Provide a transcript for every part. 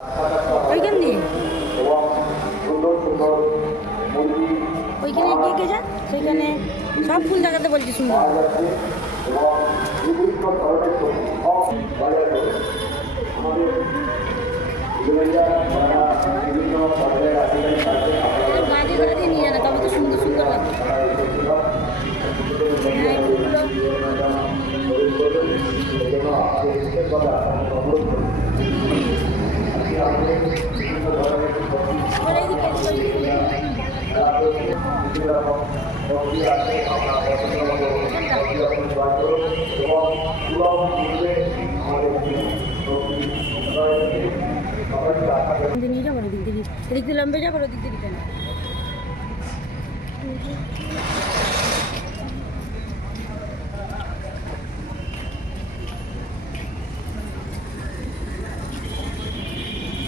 ওইখান দিয়ে ওইখানে এগিয়ে যা, সেখানে সব ফুল দেখাতে বলছি সুন্দর। গাড়ি গাড়ি নিয়ে জানা, তবে তো সুন্দর সুন্দর লাগে। নিয়ে যাবো না, দিক দিয়ে এদিক দিয়ে লম্বে যাবো, ওদিক দিয়ে দিকে না।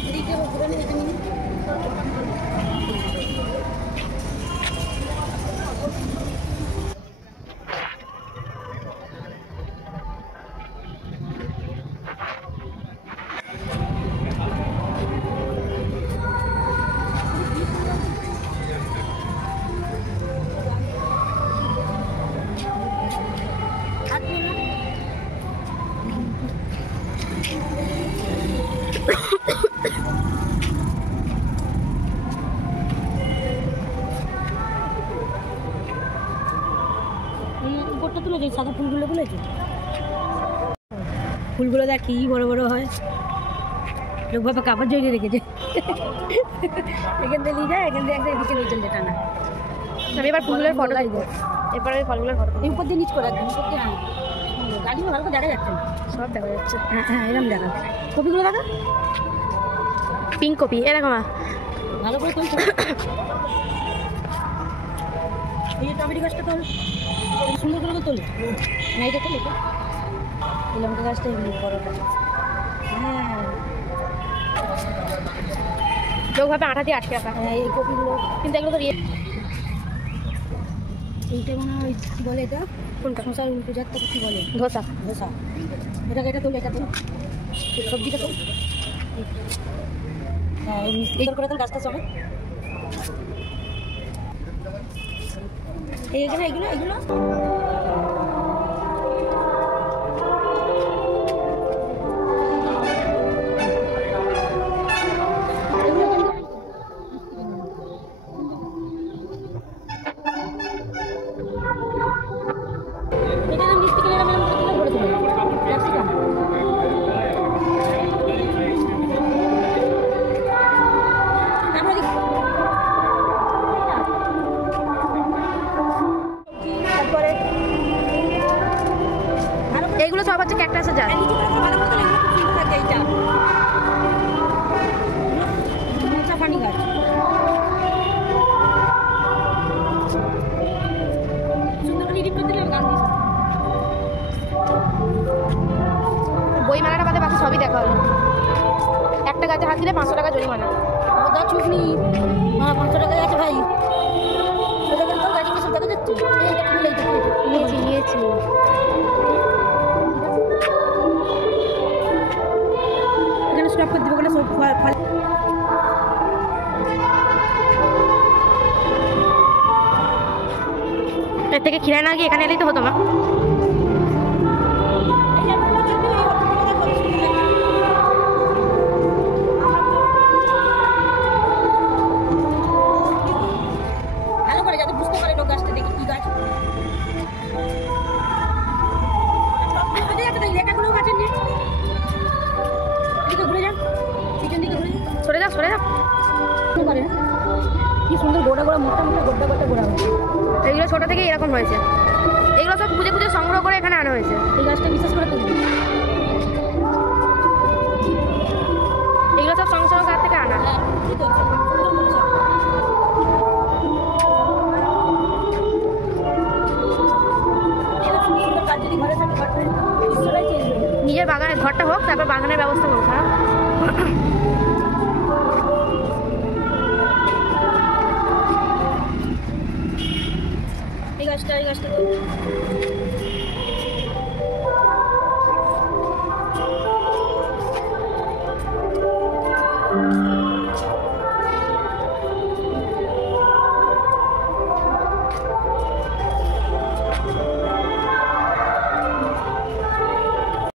এদিক দিয়ে ঘুরে নিয়ে উপরটা তুলে যাই, সাদা ফুলগুলো তুলেছে। ফুলগুলো দেখ কি বড় বড় হয়, লোক বাবা কাপড় জড়িয়ে রেখেছে। এখান থেকে নিয়ে যায়, এখান থেকে একটা এদিকে নিয়ে চলছে টানা। আমি এবার ফুলগুলোর ফটো লাগবে, এরপরে ফলগুলোর ফটো এই উপর দিয়ে নিচ করে একদম উপর দিয়ে। হ্যাঁ গাড়িগুলো ভালো করে দেখা যাচ্ছে না, সব দেখা যাচ্ছে। হ্যাঁ হ্যাঁ এরকম দেখা, কপিগুলো দেখা, পিঙ্ক কপি এরকম ভালো করে তুলছে। এই টমেটো গাছটা তো সুন্দর করে তোলে না, এটা তোলে তো এই লঙ্কা গাছটা এমনি বড়টা। হ্যাঁ লোকভাবে আঠা দিয়ে আটকে রাখা। হ্যাঁ এই কপিগুলো কিন্তু এগুলো তো এইটা মনে হয় কী বলে, এটা কোনটা শশার উল্টো জাতটা কী বলে, ধোসা। ধোসা এটাকে এটা তোলে, এটা তো সবজিটা তো। হ্যাঁ এই করে তো গাছটা সবে এইগুলো এগুলো এগুলো এগুলো সব হচ্ছে ক্যাকটাসের জাত। বই মেলাটা বাদে বাকি সবই দেখা হলো। একটা গাছে হাত দিলে 500 টাকা জরিমানা। গাছ উঠনি 500 টাকা আছে ভাই, গাছ দেখা যাচ্ছে। নিয়েছি নিয়েছি এখানে স্টপ করে দেবো, ওখানে সব ফল। এর থেকে খিরায় না গিয়ে এখানে এলেই তো হতো না। ভালো করে যাতে বুঝতে পারে লোক গাছটা দেখি কি গাছ। লেখাগুলো গাছের নেই, ঘুরে যাও পিছন দিকে, ঘুরে সরে যাও সরে যাও। কি সুন্দর গোড়া গোড়া মোটা মোটা গোটা গোটা গোড়া হয়েছে। এগুলো ছোটো থেকে এরকম হয়েছে, এগুলো সব খুঁজে খুঁজে সংগ্রহ করে এখানে আনা হয়েছে। এই গাছটা বিশেষ করে তুলবে, এগুলো সব সংগ্রহ কাছ থেকে আনা। নিজের বাগানের ঘরটা হোক, তারপর বাগানের ব্যবস্থা হোক। হ্যাঁ এই গাছটা না